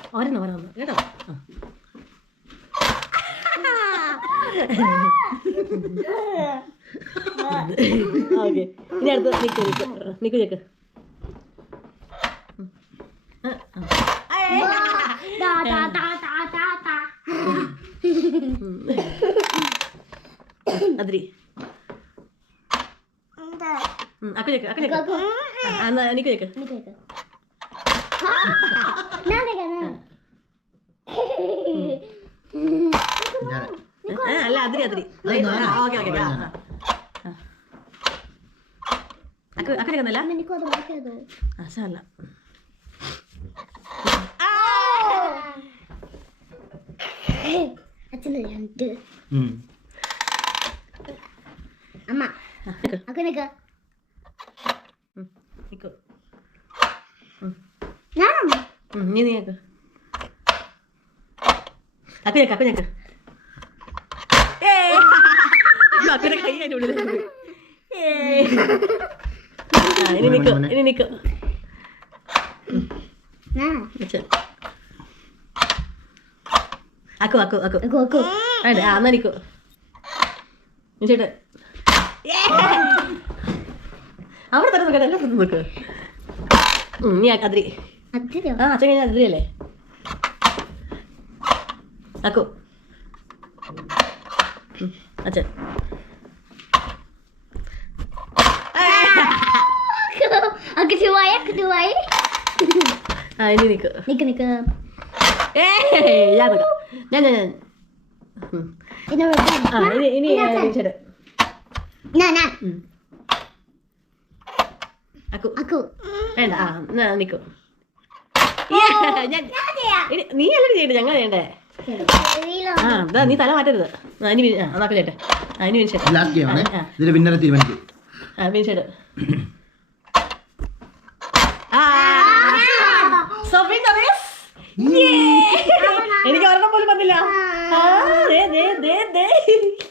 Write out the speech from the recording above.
ഒരെണ്ണം കേട്ടോ. ഓക്കെ, ഇനി അടുത്ത് നിക്ക് ചെക്ക്. അതിരി അക്കു ചെക്ക് നിക്ക് ചെക്ക്. അല്ല അതിരി ഓക്കെ അക്കു ചെക്കുന്നില്ല. അല്ല അമ്മ അക്കു നിക്ക്. നീ നീക്ക് അക്കു ചെക്ക് അക്കുനെ കൈ അതിൻ്റെ ഉള്ളിൽ. ഇനി നിക്ക് അക്കു വേണ്ട എന്നാ നിക്കോ ചേട്ടാ അവിടെ തന്നെ നോക്കട്ടെ. എല്ലാം നോക്ക്. നീ അതിരി അച്ഛൻ കഴിഞ്ഞാൽ അതിരിയല്ലേ അക്കു അച്ഛൻ. ഇനി നിക്ക് ഞാൻ ഇനി ചേട്ടാ അക്കു വേണ്ട നിക്കോ. നീ അല്ലേ ചെയ്യട്ടെ, ഞങ്ങൾ ചെയ്യണ്ടേ. നീ തല മാറ്റരുത്. അതൊക്കെ ചേട്ടെ അതിന് വിനിഷേട്ട്. എനിക്ക് ഒരെണ്ണം പോലും വന്നില്ല.